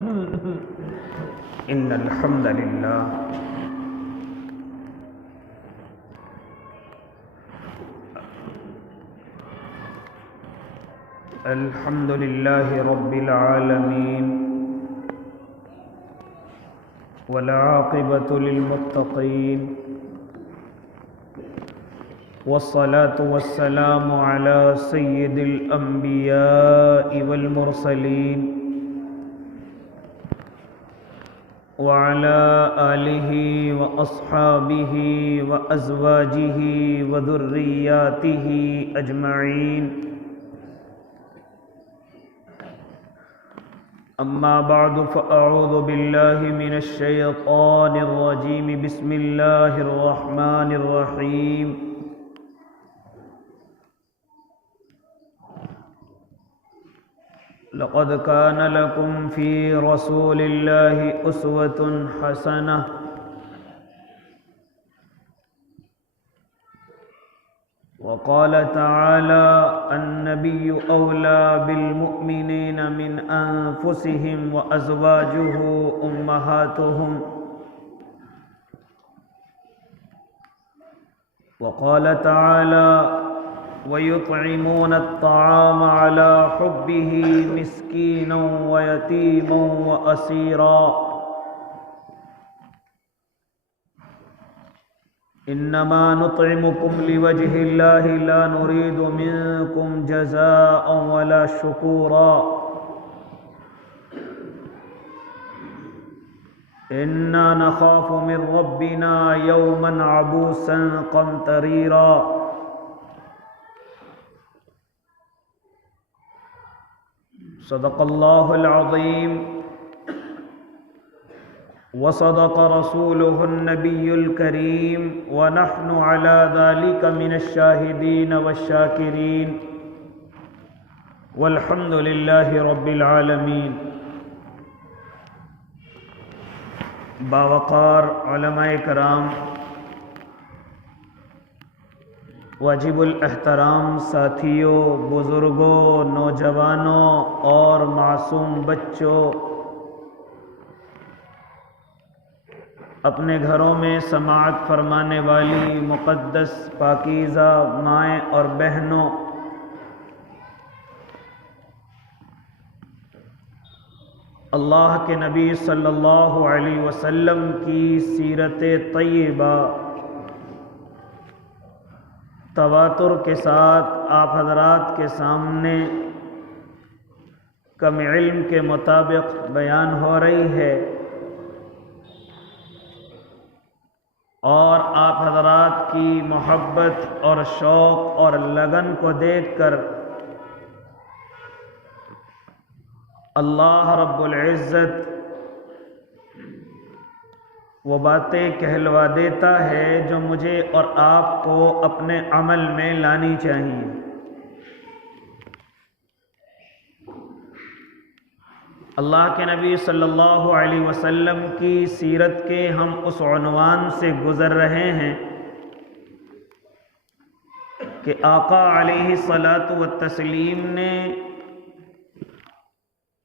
إن الحمد لله رب العالمين والعاقبة للمتقين والصلاة والسلام على سيد الأنبياء والمرسلين وعلى آله وأصحابه وأزواجه وذرياته أجمعين أما بعد فأعوذ بالله من الشيطان الرجيم بسم الله الرحمن الرحيم لقد كان لكم في رسول الله أسوة حسنة وقال تعالى النبي أولى بالمؤمنين من أنفسهم وأزواجه أمهاتهم وقال تعالى ويطعمون الطعام على حبه مسكينا ويتيما وأسيرا إنما نطعمكم لوجه الله لا نريد منكم جزاء ولا شكورا إنا نخاف من ربنا يوما عبوسا قمطريرا صدق الله العظيم وصدق رسوله النبي الكريم ونحن على ذلك من الشاهدين والشاكرين والحمد لله رب العالمين. باوقار علماء کرام، واجب الاحترام ساتھیوں، بزرگوں، نوجوانوں اور معصوم بچوں، اپنے گھروں میں سماعت فرمانے والی مقدس پاکیزہ مائیں اور بہنوں، اللہ کے نبی صلی اللہ علیہ وسلم کی سیرت طیبہ تواتر کے ساتھ آپ حضرات کے سامنے کم علم کے مطابق بیان ہو رہی ہے، اور آپ حضرات کی محبت اور شوق اور لگن کو دیکھ کر اللہ رب العزت وہ باتیں کہلوا دیتا ہے جو مجھے اور آپ کو اپنے عمل میں لانی چاہیے. اللہ کے نبی صلی اللہ علیہ وسلم کی سیرت کے ہم اس عنوان سے گزر رہے ہیں کہ آقا علیہ الصلاۃ والتسلیم نے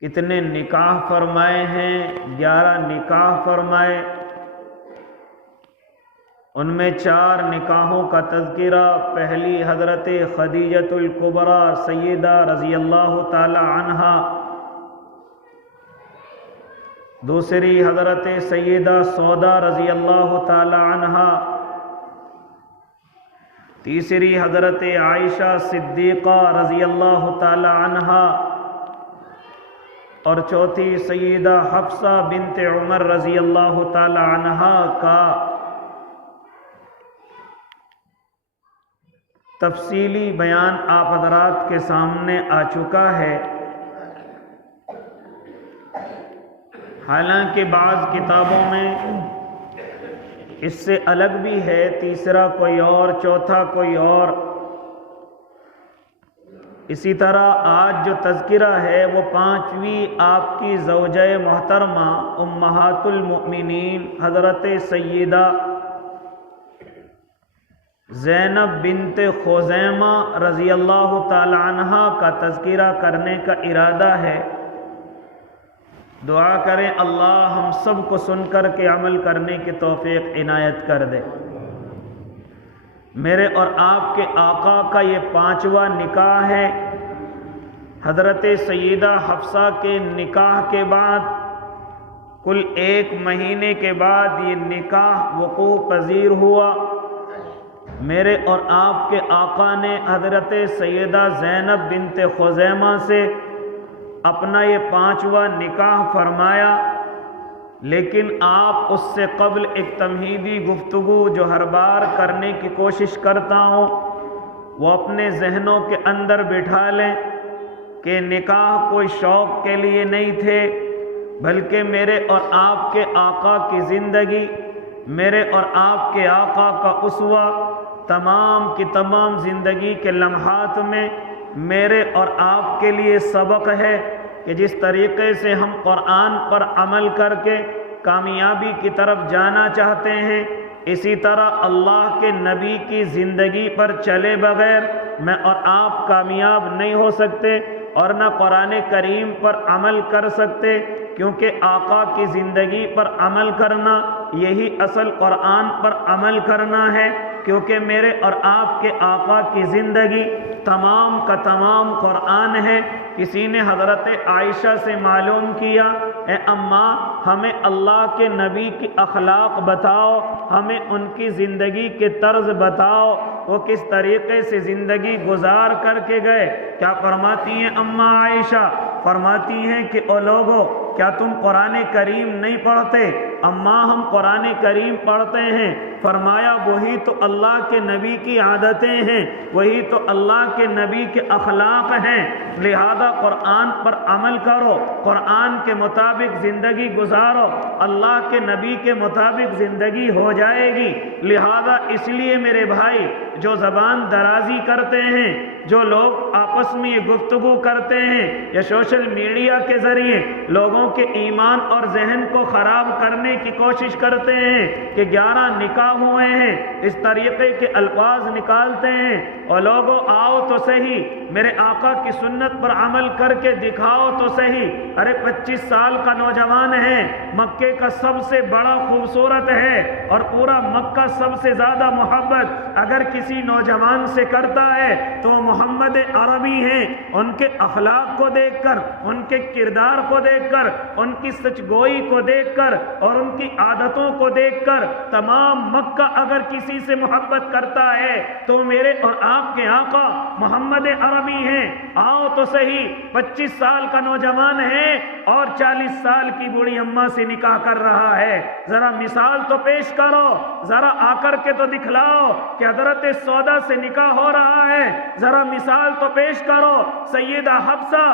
کتنے نکاح فرمائے ہیں؟ 11 نکاح فرمائے. ان میں 4 نکاحوں کا تذکرہ، پہلی حضرت خدیجۃ الکبریٰ سیدہ رضی اللہ تعالی عنہا، دوسری حضرت سیدہ سودا رضی اللہ تعالی عنہا، تیسری حضرت عائشہ صدیقہ رضی اللہ تعالی عنہا، اور چوتھی سیدہ حفصہ بنت عمر رضی اللہ تعالی عنہا کا تفصیلی بیان آپ حضرات کے سامنے آ چکا ہے. حالانکہ بعض کتابوں میں اس سے الگ بھی ہے، تیسرا کوئی اور، چوتھا کوئی اور. اسی طرح آج جو تذکرہ ہے وہ 5ویں آپ کی زوجہ محترمہ امہات المؤمنین حضرت سیدہ زینب بنت خزیمہ رضی اللہ تعالی عنہا کا تذکرہ کرنے کا ارادہ ہے. دعا کریں اللہ ہم سب کو سن کر کے عمل کرنے کی توفیق عنایت کر دے۔ میرے اور آپ کے آقا کا یہ 5واں نکاح ہے۔ حضرت سیدہ حفصہ کے نکاح کے بعد کل 1 مہینے کے بعد یہ نکاح وقوع پذیر ہوا۔ میرے اور آپ کے آقا نے حضرت سیدہ زینب بنت خزیمہ سے اپنا یہ 5واں نکاح فرمایا، لیکن آپ اس سے قبل ایک تمہیدی گفتگو جو ہر بار کرنے کی کوشش کرتا ہوں وہ اپنے ذہنوں کے اندر بٹھا لیں کہ نکاح کوئی شوق کے لیے نہیں تھے، بلکہ میرے اور آپ کے آقا کی زندگی، میرے اور آپ کے آقا کا اسوہ تمام کی تمام زندگی کے لمحات میں میرے اور آپ کے لیے سبق ہے کہ جس طریقے سے ہم قرآن پر عمل کر کے کامیابی کی طرف جانا چاہتے ہیں، اسی طرح اللہ کے نبی کی زندگی پر چلے بغیر میں اور آپ کامیاب نہیں ہو سکتے اور نہ قرآن کریم پر عمل کر سکتے، کیونکہ آقا کی زندگی پر عمل کرنا یہی اصل قرآن پر عمل کرنا ہے، کیونکہ میرے اور آپ کے آقا کی زندگی تمام کا تمام قرآن ہے۔ کسی نے حضرت عائشہ سے معلوم کیا، اے اماں ہمیں اللہ کے نبی کی اخلاق بتاؤ، ہمیں ان کی زندگی کے طرز بتاؤ، وہ کس طریقے سے زندگی گزار کر کے گئے۔ کیا فرماتی ہیں اماں عائشہ؟ فرماتی ہیں کہ او لوگو کیا تم قرآن کریم نہیں پڑھتے؟ اماں ہم قرآن کریم پڑھتے ہیں۔ فرمایا وہی تو اللہ کے نبی کی عادتیں ہیں، وہی تو اللہ کے نبی کے اخلاق ہیں، لہذا قرآن پر عمل کرو، قرآن کے مطابق زندگی گزارو، اللہ کے نبی کے مطابق زندگی ہو جائے گی۔ لہذا اس لیے میرے بھائی جو زبان درازی کرتے ہیں، جو لوگ آپس میں یہ گفتگو کرتے ہیں یا سوشل میڈیا کے ذریعے لوگوں کے ایمان اور ذہن کو خراب کرنے کی کوشش کرتے ہیں کہ 11 نکاح ہوئے ہیں، اس طریقے کے الفاظ نکالتے ہیں، اور لوگوں آؤ تو صحیح میرے آقا کی سنت پر عمل کر کے دکھاؤ تو صحیح۔ ارے 25 سال کا نوجوان ہے، مکے کا سب سے بڑا خوبصورت ہے اور پورا مکہ سب سے زیادہ محبت اگر کسی نوجوان سے کرتا ہے تو محمد عربی ہیں۔ ان کے اخلاق کو دیکھ کر، ان کے کردار کو دیکھ کر، ان کی سچ گوئی کو دیکھ کر اور ان کی عادتوں کو دیکھ کر تمام مکہ اگر کسی سے محبت کرتا ہے تو میرے اور آپ کے آقا محمد عربی ہیں۔ آؤ تو صحیح 25 سال کا نوجوان ہے اور 40 سال کی بوڑھی اماں سے نکاح کر رہا ہے، ذرا مثال تو پیش کرو، ذرا آ کر کے تو دکھلاؤ کہ حضرت سودا سے نکاح ہو رہا ہے، ذرا مثال تو پیش کرو۔ سیدہ حفصہ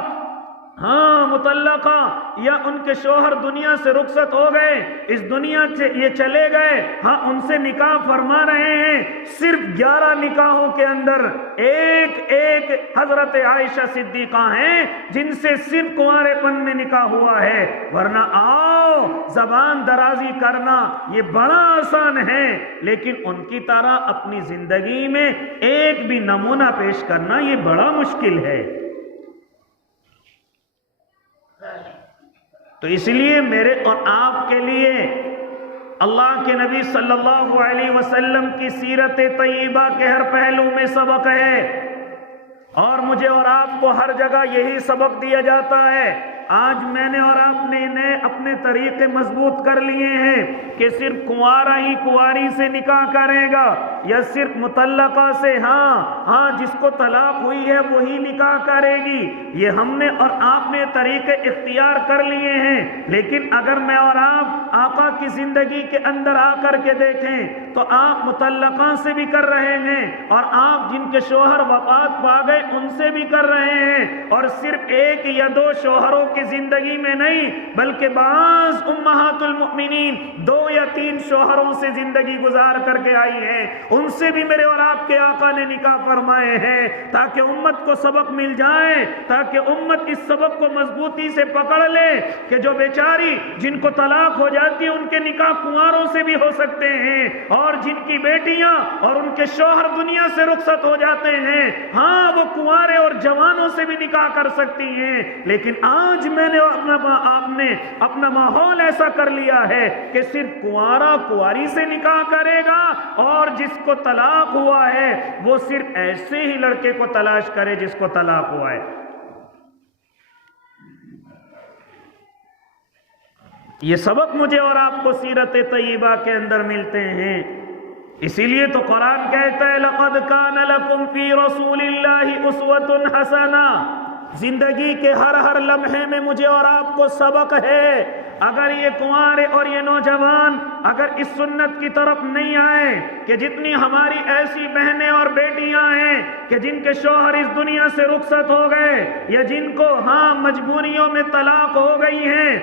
ہاں مطلقہ یا ان کے شوہر دنیا سے رخصت ہو گئے، اس دنیا سے یہ چلے گئے، ہاں ان سے نکاح فرما رہے ہیں۔ صرف 11 نکاحوں کے اندر ایک حضرت عائشہ صدیقہ ہیں جن سے صرف کنوارے پن میں نکاح ہوا ہے، ورنہ آؤ زبان درازی کرنا یہ بڑا آسان ہے، لیکن ان کی طرح اپنی زندگی میں ایک بھی نمونہ پیش کرنا یہ بڑا مشکل ہے۔ تو اس لیے میرے اور آپ کے لیے اللہ کے نبی صلی اللہ علیہ وسلم کی سیرت طیبہ کے ہر پہلو میں سبق ہے، اور مجھے اور آپ کو ہر جگہ یہی سبق دیا جاتا ہے۔ آج میں نے اور آپ نے اپنے طریقے مضبوط کر لیے ہیں کہ صرف کنوارا ہی کنواری سے نکاح کرے گا، یا صرف مطلقہ سے ہاں جس کو طلاق ہوئی ہے وہی نکاح کرے گی۔ یہ ہم نے اور آپ نے طریقے اختیار کر لیے ہیں، لیکن اگر میں اور آپ آقا کی زندگی کے اندر آ کر کے دیکھیں تو آپ مطلقہ سے بھی کر رہے ہیں، اور آپ جن کے شوہر وفات پا گئے ان سے بھی کر رہے ہیں، اور صرف 1 یا 2 شوہروں کی زندگی میں نہیں بلکہ بعض امہات المؤمنین 2 یا 3 شوہروں سے زندگی گزار کر کے آئی ہیں، ان سے بھی میرے اور آپ کے آقا نے نکاح فرمائے ہیں، تاکہ امت کو سبق مل جائے، تاکہ امت اس سبق کو مضبوطی سے پکڑ لے کہ جو بیچاری جن کو طلاق ہو جاتی ہے ان کے نکاح کنواروں سے بھی ہو سکتے ہیں، اور جن کی بیٹیاں اور ان کے شوہر دنیا سے رخصت ہو جاتے ہیں ہاں وہ کنوارے اور جوانوں سے بھی نکاح کر سکتی ہیں۔ لیکن آج میں نے آپ نے اپنا ماحول ایسا کر لیا ہے کہ صرف کنوارا کنواری سے نکاح کرے گا، اور جس کو طلاق ہوا ہے وہ صرف ایسے ہی لڑکے کو تلاش کرے جس کو طلاق ہوا ہے۔ یہ سبق مجھے اور آپ کو سیرت طیبہ کے اندر ملتے ہیں۔ اسی لیے تو قرآن کہتا ہے لَقَدْ كَانَ لَكُمْ فِي رَسُولِ اللَّهِ أُسْوَةٌ حَسَنَةٌ، زندگی کے ہر لمحے میں مجھے اور آپ کو سبق ہے۔ اگر یہ کنوارے اور یہ نوجوان اگر اس سنت کی طرف نہیں آئے کہ جتنی ہماری ایسی بہنیں اور بیٹیاں ہیں کہ جن کے شوہر اس دنیا سے رخصت ہو گئے، یا جن کو مجبوریوں میں طلاق ہو گئی ہیں،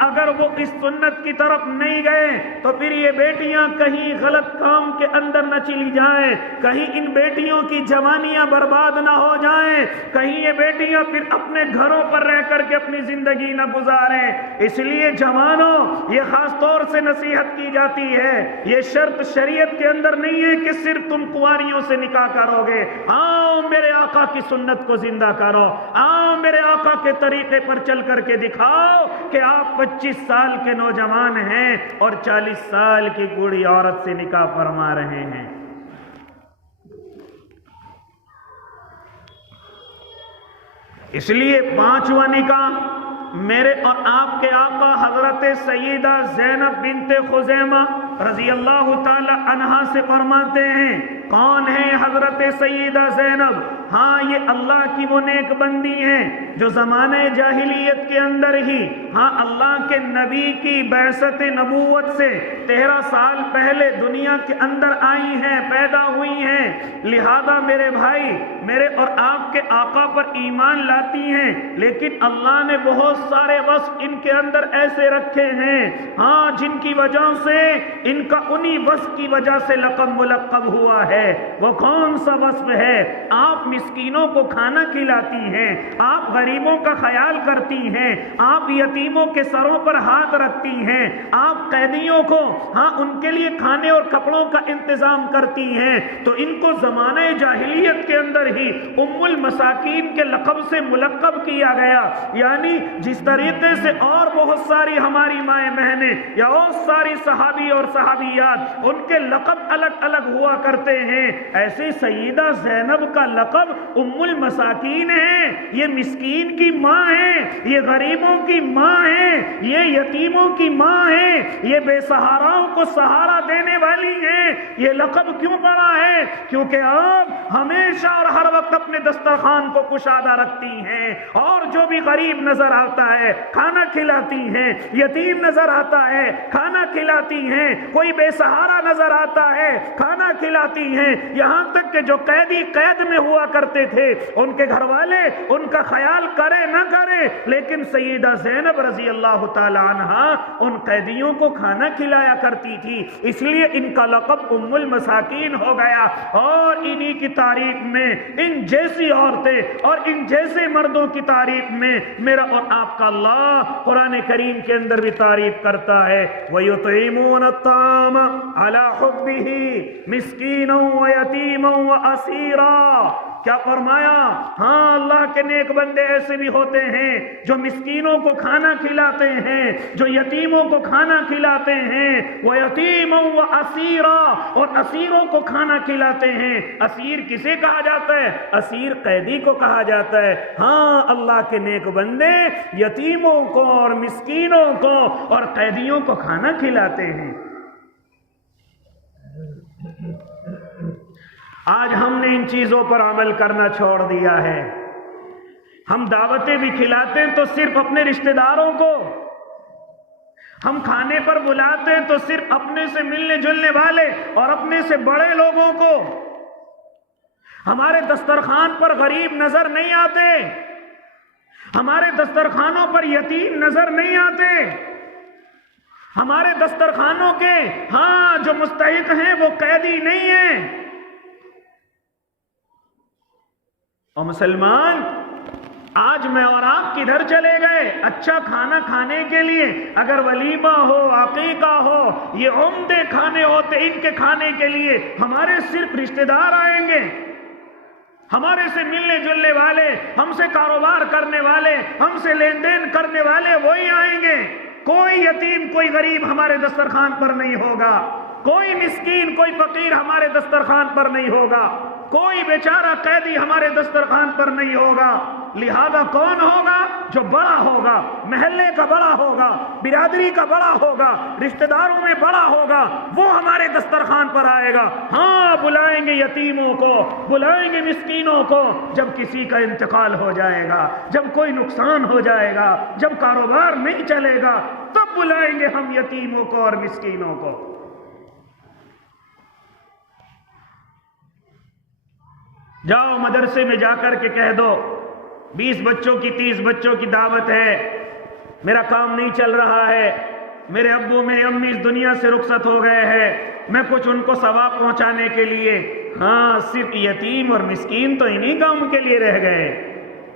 اگر وہ اس سنت کی طرف نہیں گئے تو پھر یہ بیٹیاں کہیں غلط کام کے اندر نہ چلی جائیں، کہیں ان بیٹیوں کی جوانیاں برباد نہ ہو جائیں، کہیں یہ بیٹیاں پھر اپنے گھروں پر رہ کر کے اپنی زندگی نہ گزاریں۔ اس لیے جوانوں، یہ خاص طور سے نصیحت کی جاتی ہے، یہ شرط شریعت کے اندر نہیں ہے کہ صرف تم کنواریوں سے نکاح کرو گے۔ آؤ میرے آقا کی سنت کو زندہ کرو، آؤ میرے آقا کے طریقے پر چل کر کے دکھاؤ کہ آپ 25 سال کے نوجوان ہیں اور 40 سال کی بوڑھی عورت سے نکاح فرما رہے ہیں۔ اس لیے 5واں نکاح میرے اور آپ کے آقا حضرت سیدہ زینب بنت خزیمہ رضی اللہ تعالی عنہا سے فرماتے ہیں۔ کون ہے حضرت سیدہ زینب؟ یہ اللہ کی وہ نیک بندی ہیں جو زمانہ جاہلیت کے اندر ہی اللہ کے نبی کی بعثت نبوت سے 13 سال پہلے دنیا کے اندر آئی ہیں، پیدا ہوئی ہیں، لہذا میرے بھائی میرے اور آپ کے آقا پر ایمان لاتی ہیں، لیکن اللہ نے بہت سارے وصف ان کے اندر ایسے رکھے ہیں جن کی وجہ سے ان کا انہی وصف کی وجہ سے لقب ملقب ہوا ہے۔ وہ کون سا وصف ہے؟ آپ مسکینوں کو کھانا کھلاتی ہیں، آپ غریبوں کا خیال کرتی ہیں، آپ یتیموں کے سروں پر ہاتھ رکھتی ہیں، آپ قیدیوں کو ان کے لیے کھانے اور کپڑوں کا انتظام کرتی ہیں۔ تو ان کو زمانہ جاہلیت کے اندر ہی ام المساکین کے لقب سے ملقب کیا گیا، یعنی جس طریقے سے اور بہت ساری ہماری مائیں بہنیں یا اور ساری صحابی اور صحابیات ان کے لقب الگ الگ ہوا کرتے ہیں، ایسے سیدہ زینب کا لقب ام المساکین ہے۔ یہ مسکین کی ماں ہے، یہ غریبوں کی ماں ہے، یہ یتیموں کی ماں ہے، یہ بے سہاراؤں کو سہارا دینے والی ہے۔ یہ لقب کیوں پڑا ہے؟ کیونکہ آپ ہمیشہ اور ہر وقت اپنے دسترخوان کو کشادہ رکھتی ہیں، اور جو بھی غریب نظر آتا ہے کھانا کھلاتی ہیں، یتیم نظر آتا ہے کھانا کھلاتی ہیں، کوئی بے سہارا نظر آتا ہے کھانا کھلاتی ہیں، یہاں تک کہ جو قیدی قید میں ہوا کرتے تھے ان کے گھر والے ان کا خیال کرے نہ کرے، لیکن سیدہ زینب رضی اللہ تعالی عنہا ان قیدیوں کو کھانا کھلایا کرتی تھی، اس لیے ان کا لقب ام المساکین ہو گیا۔ اور انہی کی تعریف میں ان جیسی عورتیں اور ان جیسے مردوں کی تعریف میں میرا اور آپ کا اللہ قرآن کریم کے اندر بھی تعریف کرتا ہے، وَيُطْعِمُونَ الطَّعَامَ عَلَى حُبِّهِ مِسْكِينًا وَيَتِيمًا وَأَسِيرًا۔ کیا فرمایا؟ اللہ کے نیک بندے ایسے بھی ہوتے ہیں جو مسکینوں کو کھانا کھلاتے ہیں، جو یتیموں کو کھانا کھلاتے ہیں، وَيَتِيمًا وَأَسِيرًا، اور اسیروں کو کھانا کھلاتے ہیں۔ اسیر کسے کہا جاتا ہے؟ اسیر قیدی کو کہا جاتا ہے۔ اللہ کے نیک بندے یتیموں کو اور مسکینوں کو اور قیدیوں کو کھانا کھلاتے ہیں۔ آج ہم نے ان چیزوں پر عمل کرنا چھوڑ دیا ہے۔ ہم دعوتیں بھی کھلاتے ہیں تو صرف اپنے رشتہ داروں کو، ہم کھانے پر بلاتے ہیں تو صرف اپنے سے ملنے جلنے والے اور اپنے سے بڑے لوگوں کو۔ ہمارے دسترخوان پر غریب نظر نہیں آتے، ہمارے دسترخوانوں پر یتیم نظر نہیں آتے، ہمارے دسترخوانوں کے جو مستحق ہیں وہ قیدی نہیں ہیں۔ اور مسلمان، آج میں اور آپ کدھر چلے گئے اچھا کھانا کھانے کے لیے؟ اگر ولیمہ ہو، عقیقہ ہو، یہ عمدے کھانے ہوتے، ان کے کھانے کے لیے ہمارے صرف رشتہ دار آئیں گے، ہمارے سے ملنے جلنے والے، ہم سے کاروبار کرنے والے، ہم سے لین دین کرنے والے وہی آئیں گے۔ کوئی یتیم، کوئی غریب ہمارے دسترخوان پر نہیں ہوگا، کوئی مسکین، کوئی فقیر ہمارے دسترخوان پر نہیں ہوگا، کوئی بیچارہ قیدی ہمارے دسترخوان پر نہیں ہوگا۔ لہذا کون ہوگا؟ جو بڑا ہوگا، محلے کا بڑا ہوگا، برادری کا بڑا ہوگا، رشتہ داروں میں بڑا ہوگا، وہ ہمارے دسترخوان پر آئے گا۔ ہاں، بلائیں گے یتیموں کو، بلائیں گے مسکینوں کو جب کسی کا انتقال ہو جائے گا، جب کوئی نقصان ہو جائے گا، جب کاروبار نہیں چلے گا، تب بلائیں گے ہم یتیموں کو اور مسکینوں کو۔ جاؤ مدرسے میں جا کر کے کہہ دو 20 بچوں کی 30 بچوں کی دعوت ہے، میرا کام نہیں چل رہا ہے، میرے ابو میری امی اس دنیا سے رخصت ہو گئے ہیں، میں کچھ ان کو ثواب پہنچانے کے لیے، ہاں صرف یتیم اور مسکین تو انہی کام کے لیے رہ گئے۔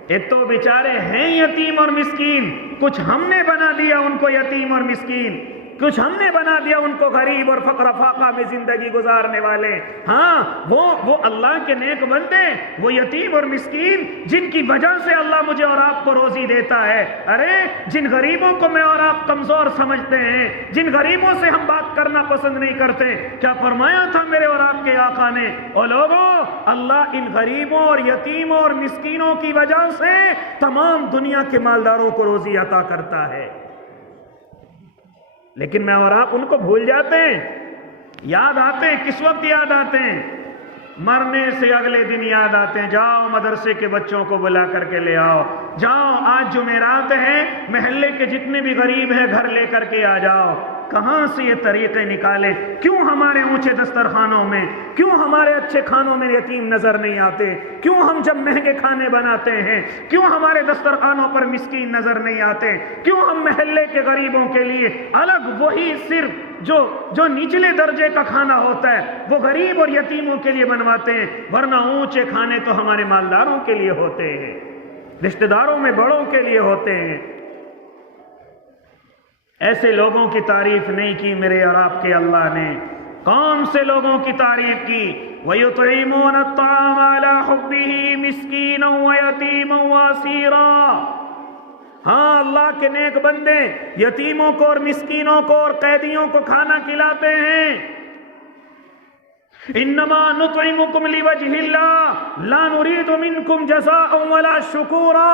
یہ تو بیچارے ہیں یتیم اور مسکین، کچھ ہم نے بنا دیا ان کو یتیم اور مسکین، کچھ ہم نے بنا دیا ان کو غریب اور فقر فاقہ میں زندگی گزارنے والے۔ ہاں، وہ اللہ کے نیک بندے، وہ یتیم اور مسکین جن کی وجہ سے اللہ مجھے اور آپ کو روزی دیتا ہے۔ ارے جن غریبوں کو میں اور آپ کمزور سمجھتے ہیں، جن غریبوں سے ہم بات کرنا پسند نہیں کرتے، کیا فرمایا تھا میرے اور آپ کے آقا نے؟ او لوگو، اللہ ان غریبوں اور یتیموں اور مسکینوں کی وجہ سے تمام دنیا کے مالداروں کو روزی عطا کرتا ہے۔ لیکن میں اور آپ ان کو بھول جاتے ہیں، یاد آتے ہیں۔ کس وقت یاد آتے ہیں؟ مرنے سے اگلے دن یاد آتے ہیں۔ جاؤ مدرسے کے بچوں کو بلا کر کے لے آؤ، جاؤ آج جمعرات ہے، محلے کے جتنے بھی غریب ہیں گھر لے کر کے آ جاؤ۔ کہاں سے یہ طریقے نکالے؟ کیوں ہمارے اونچے دسترخوانوں میں، کیوں ہمارے اچھے کھانوں میں یتیم نظر نہیں آتے؟ کیوں ہم جب مہنگے کھانے بناتے ہیں، کیوں ہمارے دسترخوانوں پر مسکین نظر نہیں آتے؟ کیوں ہم محلے کے غریبوں کے لیے الگ وہی صرف جو نچلے درجے کا کھانا ہوتا ہے وہ غریب اور یتیموں کے لیے بنواتے ہیں، ورنہ اونچے کھانے تو ہمارے مالداروں کے لیے ہوتے ہیں، رشتہ داروں میں بڑوں کے لیے ہوتے ہیں۔ ایسے لوگوں کی تعریف نہیں کی میرے اور آپ کے اللہ نے۔ کون سے لوگوں کی تعریف کی؟ وَيُطْعِمُونَ الطَّعَامَ عَلَى حُبِّهِ مِسْكِينًا وَيَتِيمًا وَأَسِيرًا۔ ہاں، اللہ کے نیک بندے یتیموں کو اور مسکینوں کو اور قیدیوں کو کھانا کھلاتے ہیں۔ انما نطعمکم لوجہ اللہ لا نرید منکم جزاء ولا شکورا۔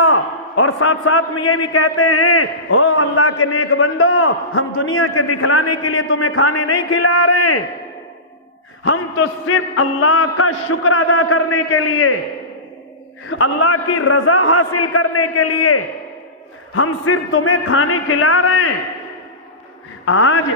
اور ساتھ ساتھ میں یہ بھی کہتے ہیں، او اللہ کے نیک بندو، ہم دنیا کے دکھلانے کے لیے تمہیں کھانے نہیں کھلا رہے، ہم تو صرف اللہ کا شکر ادا کرنے کے لیے، اللہ کی رضا حاصل کرنے کے لیے ہم صرف تمہیں کھانے کھلا رہے ہیں۔ آج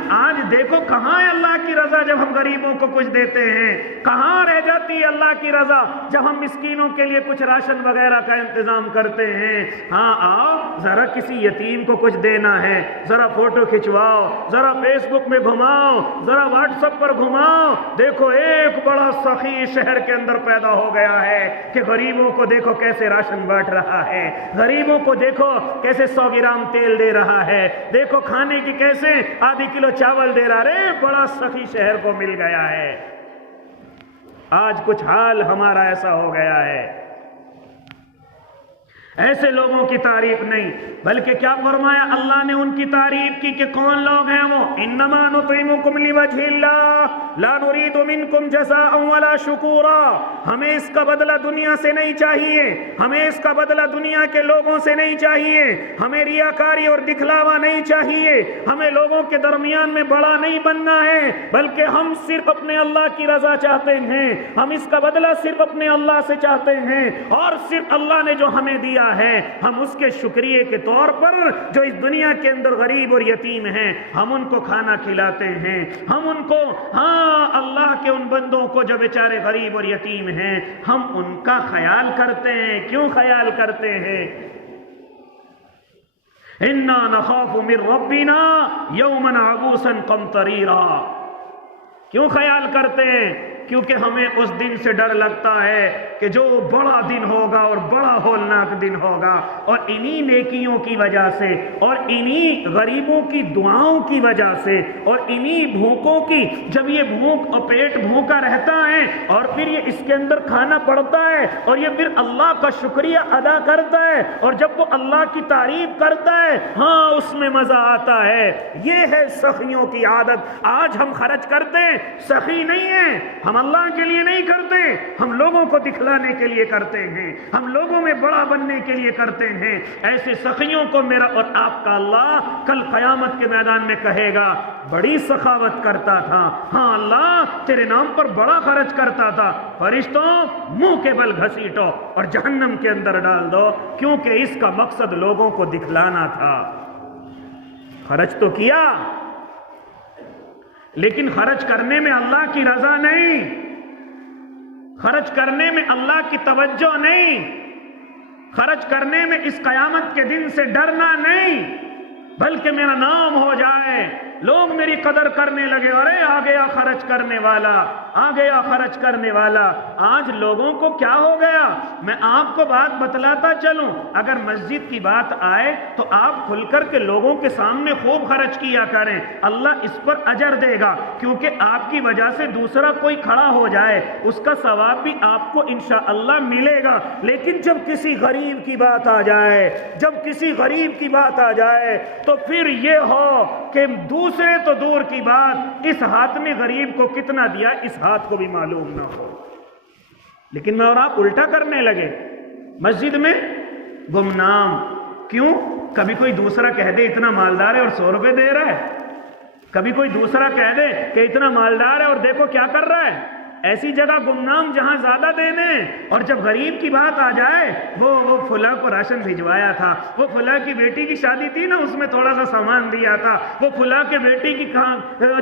دیکھو کہاں ہے اللہ کی رضا جب ہم غریبوں کو کچھ دیتے ہیں؟ کہاں رہ جاتی ہے اللہ کی رضا جب ہم مسکینوں کے لیے کچھ راشن وغیرہ کا انتظام کرتے ہیں؟ ہاں آؤ ذرا کسی یتیم کو کچھ دینا ہے، ذرا فوٹو کھچواؤ، ذرا فیس بک میں گھماؤ، ذرا واٹس ایپ پر گھماؤ، دیکھو ایک بڑا سخی شہر کے اندر پیدا ہو گیا ہے کہ غریبوں کو دیکھو کیسے راشن بانٹ رہا ہے، غریبوں کو دیکھو کیسے 100 گرام تیل دے رہا ہے، دیکھو کھانے کی کیسے آدھی کلو چاول دے رہا ہے، بڑا سخی شہر کو مل گیا ہے۔ آج کچھ حال ہمارا ایسا ہو گیا ہے۔ ایسے لوگوں کی تعریف نہیں، بلکہ کیا فرمایا اللہ نے؟ ان کی تعریف کی کہ کون لوگ ہیں وہ؟ انما نطعمکم لوجہ اللہ لا نرید منکم جزاء ولا شکورا۔ ہمیں اس کا بدلہ دنیا سے نہیں چاہیے، ہمیں اس کا بدلہ دنیا کے لوگوں سے نہیں چاہیے، ہمیں ریاکاری اور دکھلاوا نہیں چاہیے، ہمیں لوگوں کے درمیان میں بڑا نہیں بننا ہے، بلکہ ہم صرف اپنے اللہ کی رضا چاہتے ہیں، ہم اس کا بدلہ صرف اپنے اللہ سے چاہتے ہیں، اور صرف اللہ نے جو ہمیں دیا ہے ہم اس کے شکریہ کے طور پر جو اس دنیا کے اندر غریب اور یتیم ہیں ہم ان کو کھانا کھلاتے ہیں، ہم ان کو، ہاں اللہ کے ان بندوں کو جو بیچارے غریب اور یتیم ہیں ہم ان کا خیال کرتے ہیں۔ کیوں خیال کرتے ہیں؟ انا نخاف من ربنا یوما عبوسا قمطریرا۔ کیوں خیال کرتے ہیں؟ کیونکہ ہمیں اس دن سے ڈر لگتا ہے کہ جو بڑا دن ہوگا اور بڑا ہولناک دن ہوگا، اور انہی نیکیوں کی وجہ سے اور انہی غریبوں کی دعاؤں کی وجہ سے اور انہی بھوکوں کی، جب یہ بھوک اور پیٹ بھوکا رہتا ہے اور پھر یہ اس کے اندر کھانا پڑتا ہے اور یہ پھر اللہ کا شکریہ ادا کرتا ہے، اور جب وہ اللہ کی تعریف کرتا ہے ہاں اس میں مزہ آتا ہے۔ یہ ہے سخیوں کی عادت۔ آج ہم خرچ کرتے ہیں، سخی نہیں ہیں، ہم اللہ کے لیے نہیں کرتے، ہم لوگوں کو دکھلانے کے لیے کرتے ہیں، ہم لوگوں میں بڑا بننے کے لیے کرتے ہیں۔ ایسے سخیوں کو میرا اور آپ کا اللہ کل قیامت کے میدان میں کہے گا بڑی سخاوت کرتا تھا، ہاں اللہ تیرے نام پر بڑا خرچ کرتا تھا، فرشتوں منہ کے بل گھسیٹو اور جہنم کے اندر ڈال دو، کیونکہ اس کا مقصد لوگوں کو دکھلانا تھا۔ خرچ تو کیا، لیکن خرچ کرنے میں اللہ کی رضا نہیں، خرچ کرنے میں اللہ کی توجہ نہیں، خرچ کرنے میں اس قیامت کے دن سے ڈرنا نہیں، بلکہ میرا نام ہو جائے، لوگ میری قدر کرنے لگے، ارے آ گیا خرچ کرنے والا، آ گیا خرچ کرنے والا۔ آج لوگوں کو کیا ہو گیا؟ میں آپ کو بات بتلاتا چلوں، اگر مسجد کی بات آئے تو آپ کھل کر کے لوگوں کے سامنے خوب خرچ کیا کریں، اللہ اس پر اجر دے گا، کیونکہ آپ کی وجہ سے دوسرا کوئی کھڑا ہو جائے اس کا ثواب بھی آپ کو انشاءاللہ ملے گا۔ لیکن جب کسی غریب کی بات آ جائے، جب کسی غریب کی بات آ جائے تو پھر یہ ہو کہ دوسرے تو دور کی بات، اس ہاتھ میں غریب کو کتنا دیا اس ہاتھ کو بھی معلوم نہ ہو۔ لیکن میں اور آپ الٹا کرنے لگے، مسجد میں گمنام۔ کیوں؟ کبھی کوئی دوسرا کہہ دے اتنا مالدار ہے اور 100 روپے دے رہا ہے، کبھی کوئی دوسرا کہہ دے کہ اتنا مالدار ہے اور دیکھو کیا کر رہا ہے۔ ایسی جگہ گمنام جہاں زیادہ دینے، اور جب غریب کی بات آ جائے وہ فلاں کو راشن بھجوایا تھا، وہ فلاں کی بیٹی کی شادی تھی نا اس میں تھوڑا سا سامان دیا تھا، وہ فلاں کے بیٹی کی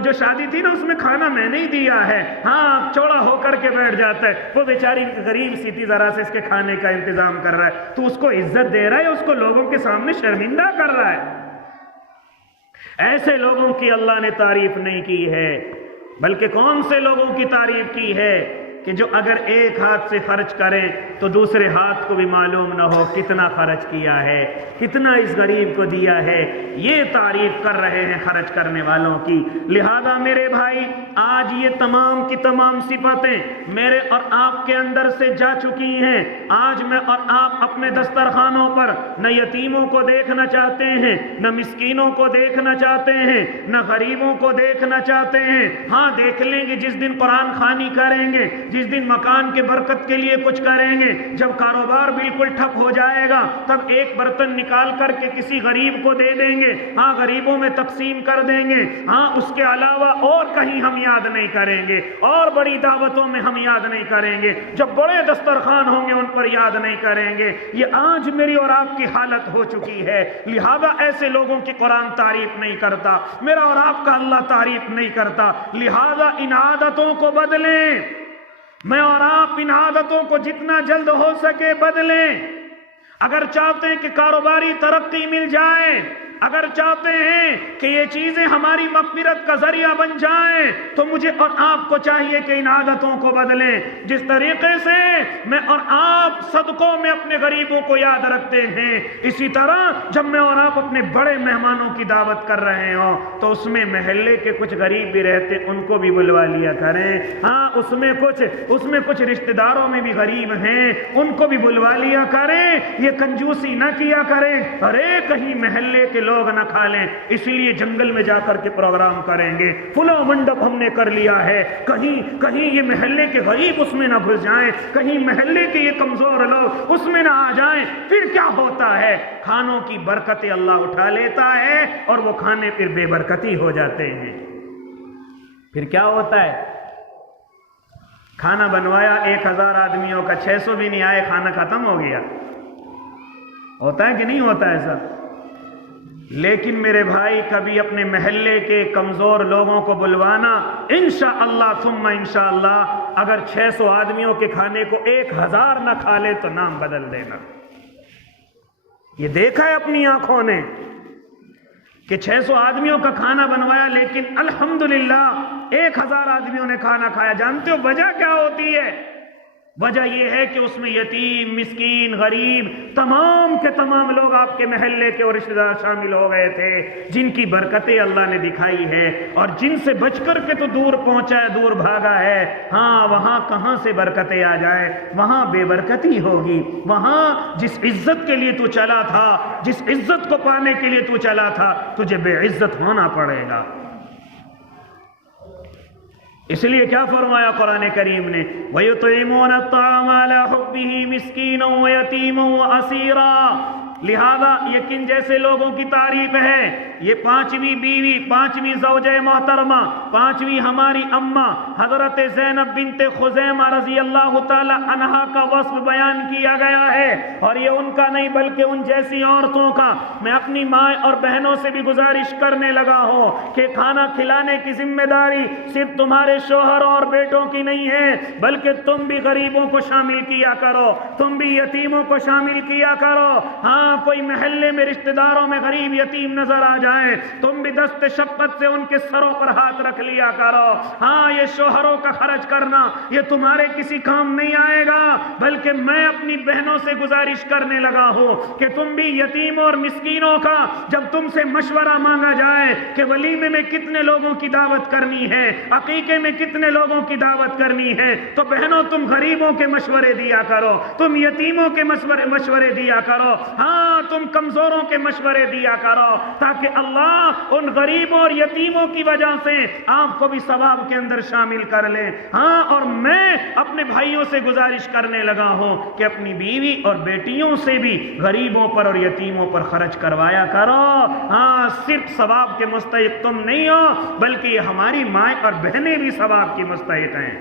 جو شادی تھی نا اس میں کھانا میں نہیں دیا ہے، ہاں چوڑا ہو کر کے بیٹھ جاتا ہے، وہ بیچاری غریب سی تھی ذرا سے اس کے کھانے کا انتظام کر رہا ہے، تو اس کو عزت دے رہا ہے، اس کو لوگوں کے سامنے شرمندہ کر رہا ہے۔ ایسے لوگوں کی اللہ نے تعریف نہیں کی ہے، بلکہ کون سے لوگوں کی تعریف کی ہے کہ جو اگر ایک ہاتھ سے خرچ کرے تو دوسرے ہاتھ کو بھی معلوم نہ ہو کتنا خرچ کیا ہے، کتنا اس غریب کو دیا ہے۔ یہ تعریف کر رہے ہیں خرچ کرنے والوں کی۔ لہذا میرے بھائی، آج یہ تمام کی تمام صفتیں میرے اور آپ کے اندر سے جا چکی ہیں۔ آج میں اور آپ اپنے دسترخوانوں پر نہ یتیموں کو دیکھنا چاہتے ہیں، نہ مسکینوں کو دیکھنا چاہتے ہیں، نہ غریبوں کو دیکھنا چاہتے ہیں۔ ہاں دیکھ لیں گے جس دن قرآن خوانی کریں گے، جس دن مکان کے برکت کے لیے کچھ کریں گے، جب کاروبار بالکل ٹھپ ہو جائے گا تب ایک برتن نکال کر کے کسی غریب کو دے دیں گے، ہاں غریبوں میں تقسیم کر دیں گے، ہاں اس کے علاوہ اور کہیں ہم یاد نہیں کریں گے، اور بڑی دعوتوں میں ہم یاد نہیں کریں گے، جب بڑے دسترخوان ہوں گے ان پر یاد نہیں کریں گے۔ یہ آج میری اور آپ کی حالت ہو چکی ہے۔ لہذا ایسے لوگوں کی قرآن تعریف نہیں کرتا، میرا اور آپ کا اللہ تعریف نہیں کرتا۔ لہذا ان عادتوں کو بدلیں، میں اور آپ ان عادتوں کو جتنا جلد ہو سکے بدلیں۔ اگر چاہتے ہیں کہ کاروباری ترقی مل جائے، اگر چاہتے ہیں کہ یہ چیزیں ہماری مغفرت کا ذریعہ بن جائیں، تو مجھے اور آپ کو چاہیے کہ ان عادتوں کو بدلیں۔ جس طریقے سے میں اور آپ صدقوں میں اپنے غریبوں کو یاد رکھتے ہیں، اسی طرح جب میں اور آپ اپنے بڑے مہمانوں کی دعوت کر رہے ہوں تو اس میں محلے کے کچھ غریب بھی رہتے، ان کو بھی بلوا لیا کریں۔ ہاں اس میں کچھ رشتہ داروں میں بھی غریب ہیں، ان کو بھی بلوا لیا کریں۔ یہ کنجوسی نہ کیا کریں، ارے کہیں محلے کے لوگ نہ کھا لیں، اس لیے جنگل میں جا کر کے پروگرام کریں گے، فلاں منڈپ ہم نے کر لیا ہے، کہیں یہ محلے کے غریب اس میں نہ گھس جائیں، کہیں محلے کے یہ کمزور لوگ اس میں نہ آ جائیں۔ پھر کیا ہوتا ہے؟ کھانوں کی برکتیں اللہ اٹھا لیتا ہے اور وہ کھانے پھر بے برکتی ہو جاتے ہیں۔ پھر کیا ہوتا ہے؟ کھانا بنوایا 1000 آدمیوں کا، 600 بھی نہیں آئے، کھانا ختم ہو گیا۔ ہوتا ہے کہ نہیں ہوتا ایسا؟ لیکن میرے بھائی کبھی اپنے محلے کے کمزور لوگوں کو بلوانا، انشاءاللہ ثم انشاءاللہ اگر 600 آدمیوں کے کھانے کو 1000 نہ کھا لے تو نام بدل دینا۔ یہ دیکھا ہے اپنی آنکھوں نے۔ کہ 600 آدمیوں کا کھانا بنوایا لیکن الحمدللہ 1000 آدمیوں نے کھانا کھایا. جانتے ہو وجہ کیا ہوتی ہے؟ وجہ یہ ہے کہ اس میں یتیم، مسکین، غریب، تمام کے تمام لوگ آپ کے محلے کے اور رشتہ دار شامل ہو گئے تھے، جن کی برکتیں اللہ نے دکھائی ہے، اور جن سے بچ کر کے تو دور پہنچا ہے، دور بھاگا ہے. ہاں وہاں کہاں سے برکتیں آ جائیں؟ وہاں بے برکتی ہوگی. وہاں جس عزت کے لیے تو چلا تھا، جس عزت کو پانے کے لیے تو چلا تھا، تجھے بے عزت ہونا پڑے گا. اس لیے کیا فرمایا قرآن کریم نے؟ وَيُطْعِمُونَ الطَّعَامَ عَلَىٰ حُبِّهِ مِسْكِينًا وَيَتِيمًا وَأَسِيرًا. لہذا یقین جیسے لوگوں کی تعریف ہے، یہ 5ویں بیوی، 5ویں زوجہ محترمہ، 5ویں ہماری اماں حضرت زینب بنت خزیمہ رضی اللہ تعالی عنہا کا وصف بیان کیا گیا ہے. اور یہ ان کا نہیں بلکہ ان جیسی عورتوں کا. میں اپنی ماں اور بہنوں سے بھی گزارش کرنے لگا ہوں کہ کھانا کھلانے کی ذمہ داری صرف تمہارے شوہر اور بیٹوں کی نہیں ہے، بلکہ تم بھی غریبوں کو شامل کیا کرو، تم بھی یتیموں کو شامل کیا کرو. ہاں کوئی محلے میں رشتہ داروں میں غریب یتیم نظر آ جائیں، تم بھی دست شفقت سے ان کے سروں پر ہاتھ رکھ لیا کرو. ہاں یہ شوہروں کا خرچ کرنا یہ تمہارے کسی کام نہیں آئے گا، بلکہ میں اپنی بہنوں سے گزارش کرنے لگا ہوں کہ تم بھی یتیموں اور مسکینوں کا جب تم سے مشورہ مانگا جائے کہ ولیمے میں کتنے لوگوں کی دعوت کرنی ہے، عقیقے میں کتنے لوگوں کی دعوت کرنی ہے، تو بہنوں تم غریبوں کے مشورے دیا کرو، تم یتیموں کے مشورے دیا کرو. ہاں تم کمزوروں کے مشورے دیا کرو، تاکہ اللہ ان غریبوں اور یتیموں کی وجہ سے آپ کو بھی ثواب کے اندر شامل کر لے. ہاں اور میں اپنے بھائیوں سے گزارش کرنے لگا ہوں کہ اپنی بیوی اور بیٹیوں سے بھی غریبوں پر اور یتیموں پر خرچ کروایا کرو. ہاں صرف ثواب کے مستحق تم نہیں ہو، بلکہ یہ ہماری مائیں اور بہنیں بھی ثواب کی مستحق ہیں.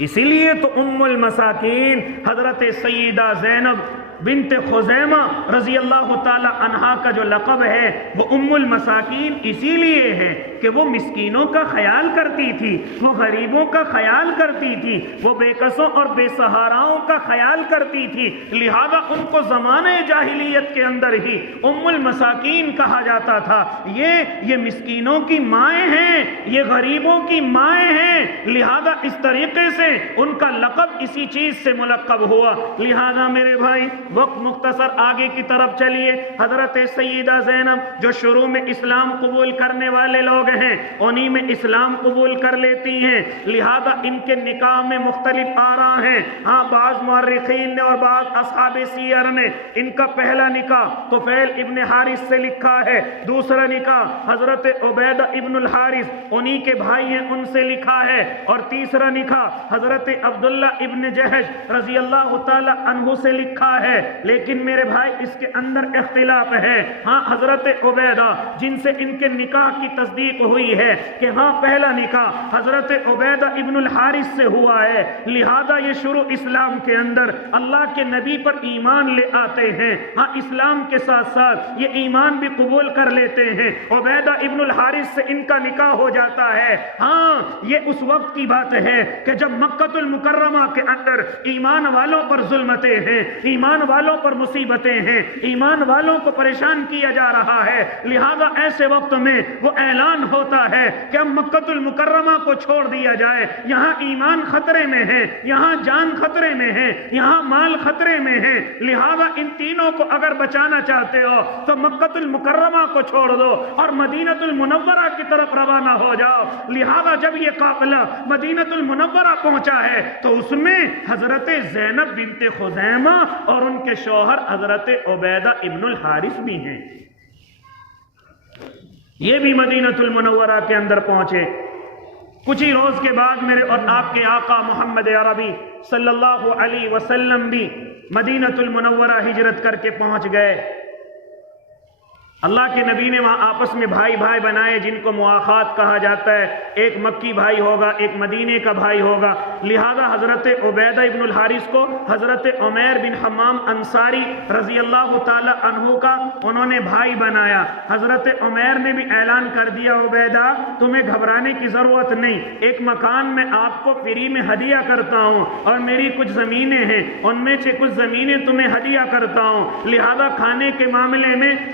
اسی لیے تو ام المساکین حضرت سیدہ زینب بنت خزیمہ رضی اللہ تعالی عنہا کا جو لقب ہے وہ ام المساکین اسی لیے ہے کہ وہ مسکینوں کا خیال کرتی تھی، وہ غریبوں کا خیال کرتی تھی، وہ بے کسوں اور بے سہاراؤں کا خیال کرتی تھی. لہذا ان کو زمانہ جاہلیت کے اندر ہی ام المساکین کہا جاتا تھا. یہ مسکینوں کی مائیں ہیں، یہ غریبوں کی مائیں ہیں. لہذا اس طریقے سے ان کا لقب اسی چیز سے ملقب ہوا. لہذا میرے بھائی وقت مختصر آگے کی طرف چلیے. حضرت سیدہ زینب جو شروع میں اسلام قبول کرنے والے لوگ ہیں انہی میں اسلام قبول کر لیتی ہیں. لہذا ان کے نکاح میں مختلف آراء ہیں. ہاں بعض مورخین نے اور بعض اصحاب سیر نے ان کا پہلا نکاح طفیل ابن حارث سے لکھا ہے، دوسرا نکاح حضرت عبیدہ ابن الحارث انہی کے بھائی ہیں ان سے لکھا ہے، اور تیسرا نکاح حضرت عبداللہ ابن جہش رضی اللہ تعالی عنہ سے لکھا ہے. لیکن میرے بھائی اس کے اندر اختلاف ہے. ہاں حضرت عبیدہ جن سے ان کے نکاح کی تصدیق ہوئی ہے کہ ہاں پہلا نکاح حضرت عبیدہ ابن الحارث سے ہوا ہے، لہذا یہ شروع اسلام کے اندر اللہ کے نبی پر ایمان لے آتے ہیں. ہاں اسلام کے ساتھ ساتھ یہ ایمان بھی قبول کر لیتے ہیں. عبیدہ ابن الحارث سے ان کا نکاح ہو جاتا ہے. ہاں یہ اس وقت کی بات ہے کہ جب مکہ المکرمہ کے اندر ایمان والوں پر ظلمتیں ہیں، ایمان والوں پر مصیبتیں ہیں، ایمان والوں کو پریشان کیا جا رہا ہے. لہذا ایسے وقت میں وہ اعلان ہوتا ہے کہ اب مکہ المکرمہ کو چھوڑ دیا جائے. یہاں ایمان خطرے میں ہے، یہاں جان خطرے میں ہے، یہاں مال خطرے میں ہے. لہذا ان تینوں کو اگر بچانا چاہتے ہو تو مکہ المکرمہ کو چھوڑ دو اور مدینہ المنورہ کی طرف روانہ ہو جاؤ. لہذا جب یہ قافلہ مدینہ المنورہ پہنچا ہے تو اس میں حضرت زینب بنت خزیمہ اور ان کے شوہر حضرت عبیدہ ابن الحارث بھی ہیں. یہ بھی مدینہ المنورہ کے اندر پہنچے. کچھ ہی روز کے بعد میرے اور آپ کے آقا محمد عربی صلی اللہ علیہ وسلم بھی مدینہ المنورہ ہجرت کر کے پہنچ گئے. اللہ کے نبی نے وہاں آپس میں بھائی بھائی بنائے جن کو مواخات کہا جاتا ہے. ایک مکی بھائی ہوگا، ایک مدینے کا بھائی ہوگا. لہذا حضرت عبیدہ ابن الحارث کو حضرت عمیر بن حمام انصاری رضی اللہ تعالی عنہ کا انہوں نے بھائی بنایا. حضرت عمیر نے بھی اعلان کر دیا عبیدہ تمہیں گھبرانے کی ضرورت نہیں، ایک مکان میں آپ کو فری میں ہدیہ کرتا ہوں اور میری کچھ زمینیں ہیں ان میں سے کچھ زمینیں تمہیں ہدیہ کرتا ہوں. لہذا کھانے کے معاملے میں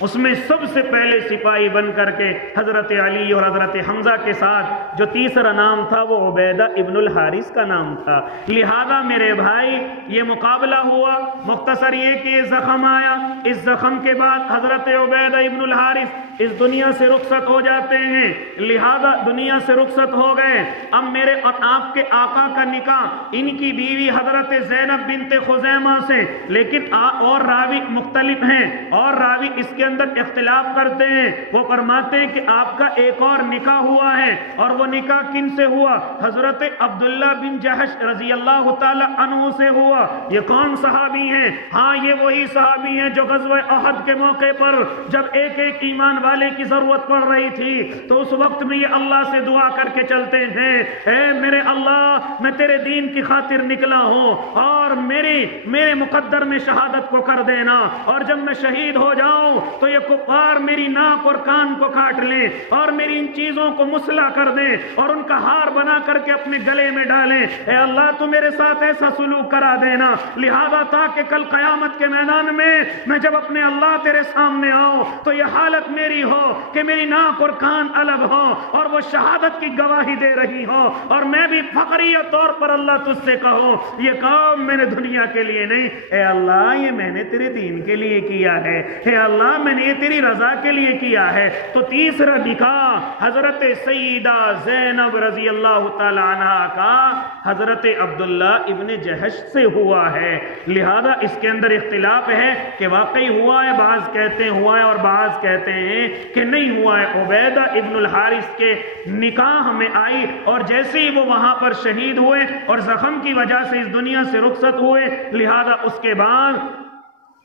اس میں سب سے پہلے سپاہی بن کر کے حضرت علی اور حضرت حمزہ کے ساتھ جو تیسرا نام تھا وہ عبیدہ ابن الحارث کا نام تھا۔ لہذا میرے بھائی یہ مقابلہ ہوا، مختصر یہ کہ یہ زخم آیا، اس زخم کے بعد حضرت عبیدہ ابن الحارث اس دنیا سے رخصت ہو جاتے ہیں، لہذا دنیا سے رخصت ہو گئے۔ اب میرے اور آپ کے آقا کا نکاح ان کی بیوی حضرت زینب بنت خزیمہ سے، لیکن اور راوی مختلف ہیں اور راوی اس کے اندر اختلاف کرتے ہیں۔ وہ فرماتے ہیں کہ آپ کا ایک اور نکاح ہوا ہے، اور وہ نکاح کن سے ہوا؟ حضرت عبداللہ بن جحش رضی اللہ تعالی عنہ سے ہوا۔ یہ کون صحابی ہیں؟ ہاں یہ وہی صحابی ہیں جو غزوہ احد کے موقع پر جب ایک ایک ایمان والے کی ضرورت پڑ رہی تھی تو اس وقت میں یہ اللہ سے دعا کر کے چلتے ہیں، اے میرے اللہ میں تیرے دین کی خاطر نکلا ہوں اور میرے مقدر میں شہادت کو کر دینا، اور جب میں شہید ہو جاؤں تو یہ کفار میری ناک اور کان کو کاٹ لیں اور میری ان چیزوں کو مسلح کر دیں اور ان کا ہار بنا کر کے اپنے گلے میں ڈالیں، اے اللہ تو میرے ساتھ ایسا سلوک کرا دینا، لہذا تاکہ کل قیامت کے میدان میں جب اپنے اللہ تیرے سامنے آؤں تو یہ حالت میری ہو کہ میری ناک اور کان الگ ہو اور وہ شہادت کی گواہی دے رہی ہو، اور میں بھی فخریہ طور پر اللہ تجھ سے کہوں یہ کام میں نے دنیا کے لیے نہیں، اے اللہ یہ میں نے تیرے دین کے لیے کیا ہے، اے اللہ میں نے یہ تیری رضا کے لیے کیا ہے۔ تو تیسرا نکاح حضرت سیدہ زینب رضی اللہ تعالی عنہ کا حضرت عبداللہ ابن جحش سے ہوا ہے، لہذا اس کے اندر اختلاف ہے کہ واقعی ہوا ہے، بعض کہتے ہیں ہوا ہے اور بعض کہتے ہیں کہ نہیں ہوا ہے۔ عبیدہ ابن الحارث کے نکاح میں آئی اور جیسے ہی وہ وہاں پر شہید ہوئے اور زخم کی وجہ سے اس دنیا سے رخصت ہوئے، لہذا اس کے بعد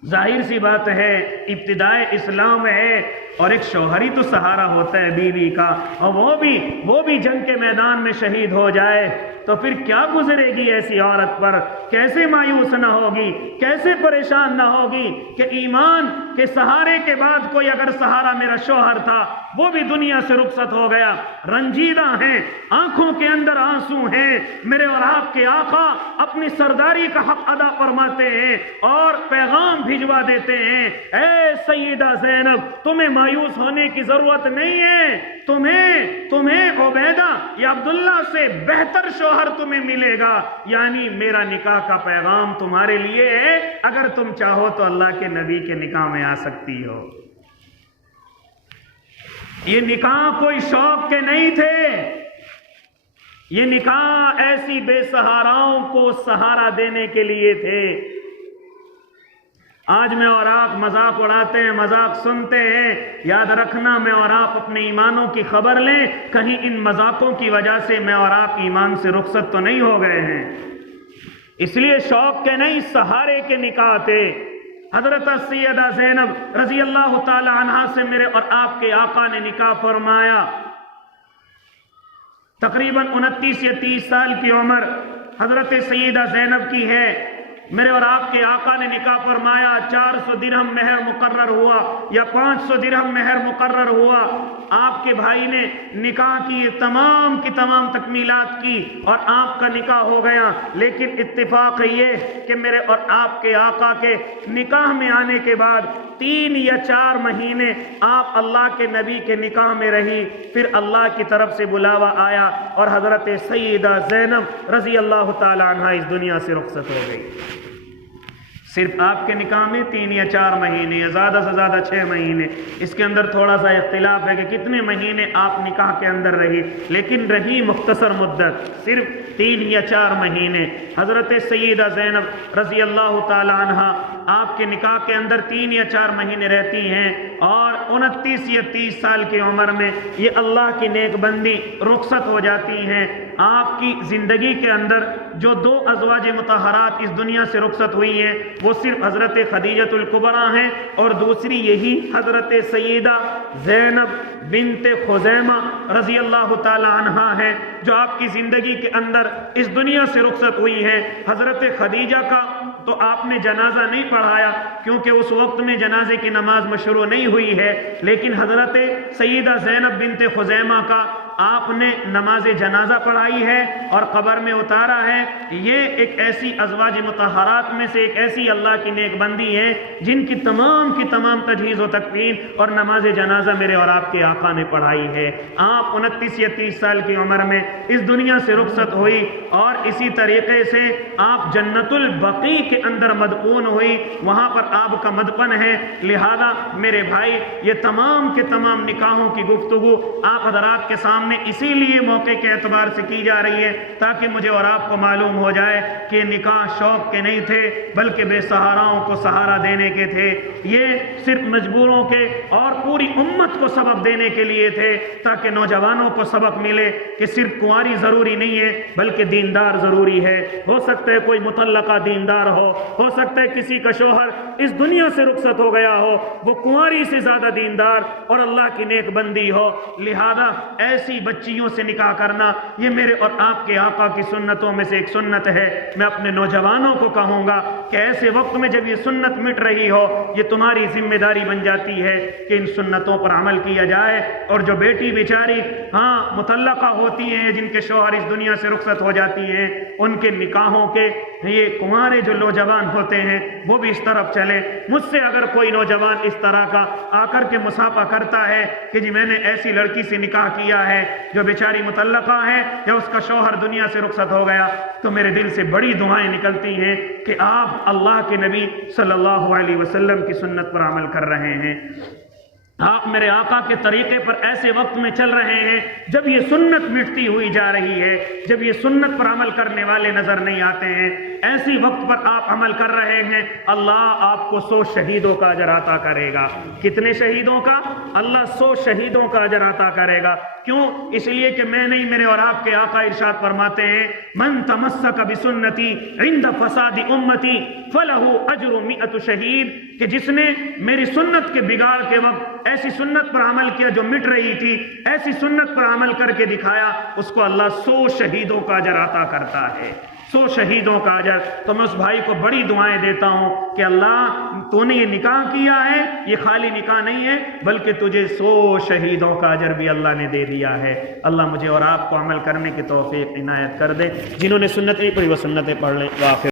ظاہر سی بات ہے ابتدائے اسلام ہے اور ایک شوہری تو سہارا ہوتا ہے بیوی کا، اور وہ بھی جنگ کے میدان میں شہید ہو جائے تو پھر کیا گزرے گی ایسی عورت پر، کیسے مایوس نہ ہوگی، کیسے پریشان نہ ہوگی کہ ایمان کے سہارے کے بعد کوئی اگر سہارا میرا شوہر تھا وہ بھی دنیا سے رخصت ہو گیا، رنجیدہ ہیں، آنکھوں کے اندر آنسو ہیں۔ میرے اور آپ کے آقا اپنی سرداری کا حق ادا فرماتے ہیں اور پیغام بھجوا دیتے ہیں، اے سیدہ زینب تمہیں مایوس ہونے کی ضرورت نہیں ہے، تمہیں عبیدہ یا عبداللہ سے بہتر شوہر تمہیں ملے گا، یعنی میرا نکاح کا پیغام تمہارے لیے ہے، اگر تم چاہو تو اللہ کے نبی کے نکاح میں آ سکتی ہو۔ یہ نکاح کوئی شوق کے نہیں تھے، یہ نکاح ایسی بے سہاراؤں کو سہارا دینے کے لیے تھے۔ آج میں اور آپ مذاق اڑاتے ہیں، مذاق سنتے ہیں، یاد رکھنا میں اور آپ اپنے ایمانوں کی خبر لیں، کہیں ان مذاقوں کی وجہ سے میں اور آپ ایمان سے رخصت تو نہیں ہو گئے ہیں۔ اس لیے شوق کے نہیں سہارے کے نکاح تھے۔ حضرت سیدہ زینب رضی اللہ تعالی عنہا سے میرے اور آپ کے آقا نے نکاح فرمایا، تقریباً 29 یا 30 سال کی عمر حضرت سیدہ زینب کی ہے۔ میرے اور آپ کے آقا نے نکاح فرمایا، 400 درہم مہر مقرر ہوا یا 500 درہم مہر مقرر ہوا۔ آپ کے بھائی نے نکاح کی تمام تکمیلات کی اور آپ کا نکاح ہو گیا، لیکن اتفاق یہ کہ میرے اور آپ کے آقا کے نکاح میں آنے کے بعد 3 یا 4 مہینے آپ اللہ کے نبی کے نکاح میں رہی، پھر اللہ کی طرف سے بلاوا آیا اور حضرت سیدہ زینب رضی اللہ تعالی عنہ اس دنیا سے رخصت ہو گئی۔ صرف آپ کے نکاح میں 3 یا 4 مہینے یا زیادہ سے زیادہ 6 مہینے، اس کے اندر تھوڑا سا اختلاف ہے کہ کتنے مہینے آپ نکاح کے اندر رہی، لیکن رہی مختصر مدت، صرف 3 یا 4 مہینے۔ حضرت سیدہ زینب رضی اللہ تعالی عنہ آپ کے نکاح کے اندر 3 یا 4 مہینے رہتی ہیں اور 29 یا 30 سال کی عمر میں یہ اللہ کی نیک بندی رخصت ہو جاتی ہیں۔ آپ کی زندگی کے اندر جو 2 ازواج مطہرات اس دنیا سے رخصت ہوئی ہیں وہ صرف حضرت خدیجہ الکبریٰ ہیں اور دوسری یہی حضرت سیدہ زینب بنت خزیمہ رضی اللہ تعالی عنہا ہے جو آپ کی زندگی کے اندر اس دنیا سے رخصت ہوئی ہیں۔ حضرت خدیجہ کا تو آپ نے جنازہ نہیں پڑھایا کیونکہ اس وقت میں جنازے کی نماز مشروع نہیں ہوئی ہے، لیکن حضرت سیدہ زینب بنت خزیمہ کا آپ نے نماز جنازہ پڑھائی ہے اور قبر میں اتارا ہے، یہ ایک ایسی ازواج مطہرات میں سے ایک ایسی اللہ کی نیک بندی ہے جن کی تمام تجہیز و تکفین اور نماز جنازہ میرے اور آپ کے آقا نے پڑھائی ہے۔ آپ 29 یا 30 سال کی عمر میں اس دنیا سے رخصت ہوئی اور اسی طریقے سے آپ جنت البقیع کے اندر مدفون ہوئی، وہاں پر آپ کا مدفن ہے۔ لہذا میرے بھائی، یہ تمام کے تمام نکاحوں کی گفتگو آپ حضرات کے سامنے اسی لیے موقع کے اعتبار سے کی جا رہی ہے تاکہ مجھے اور آپ کو معلوم ہو جائے کہ نکاح شوق کے نہیں تھے بلکہ بے سہاراؤں کو سہارا دینے کے تھے، یہ صرف مجبوروں کے اور پوری امت کو سبق دینے کے لیے تھے تاکہ نوجوانوں کو سبق ملے کہ صرف کنواری ضروری نہیں ہے بلکہ دیندار ضروری ہے۔ ہو سکتا ہے کوئی مطلقہ دیندار ہو سکتا ہے کسی کا شوہر اس دنیا سے رخصت ہو گیا ہو، وہ کنواری سے زیادہ دیندار اور اللہ کی نیک بندی ہو۔ لہذا ایسی بچیوں سے نکاح کرنا یہ میرے اور آپ کے آقا کی سنتوں میں سے ایک سنت ہے۔ میں اپنے نوجوانوں کو کہوں گا کہ ایسے وقت میں جب یہ سنت مٹ رہی ہو، یہ تمہاری ذمہ داری بن جاتی ہے کہ ان سنتوں پر عمل کیا جائے۔ اور جو بیٹی بیچاری مطلقہ ہوتی ہیں، جن کے شوہر اس دنیا سے رخصت ہو جاتی ہیں، ان کے نکاحوں کے یہ کنوارے جو نوجوان ہوتے ہیں وہ بھی اس طرف چلے۔ مجھ سے اگر کوئی نوجوان اس طرح کا آ کر کے مصافحہ کرتا ہے کہ جی میں نے ایسی لڑکی سے نکاح کیا ہے جو بیچاری مطلقہ ہے یا اس کا شوہر دنیا سے رخصت ہو گیا، تو میرے دل سے بڑی دعائیں نکلتی ہیں کہ آپ اللہ کے نبی صلی اللہ علیہ وسلم کی سنت پر عمل کر رہے ہیں، آپ میرے آقا کے طریقے پر ایسے وقت میں چل رہے ہیں جب یہ سنت مٹتی ہوئی جا رہی ہے، جب یہ سنت پر عمل کرنے والے نظر نہیں آتے ہیں، ایسی وقت پر آپ عمل کر رہے ہیں، اللہ آپ کو 100 شہیدوں کا اجر عطا کرے گا۔ کتنے شہیدوں کا؟ اللہ 100 شہیدوں کا اجر عطا کرے گا۔ کیوں؟ اس لیے کہ میں نہیں، میرے اور آپ کے آقا ارشاد فرماتے ہیں من تمسک بسنتی عند فساد امتی فلہ اجر 100 شہید، کہ جس نے میری سنت کے بگاڑ کے وقت ایسی سنت پر عمل کیا جو مٹ رہی تھی، ایسی سنت پر عمل کر کے دکھایا، اس کو اللہ 100 شہیدوں کا اجر عطا کرتا ہے، 100 شہیدوں کا اجر۔ تو میں اس بھائی کو بڑی دعائیں دیتا ہوں کہ اللہ تو نے یہ نکاح کیا ہے، یہ خالی نکاح نہیں ہے بلکہ تجھے 100 شہیدوں کا اجر بھی اللہ نے دے دیا ہے۔ اللہ مجھے اور آپ کو عمل کرنے کی توفیق عنایت کر دے۔ جنہوں نے سنت نہیں پڑھی وہ سنتیں پڑھ لیں۔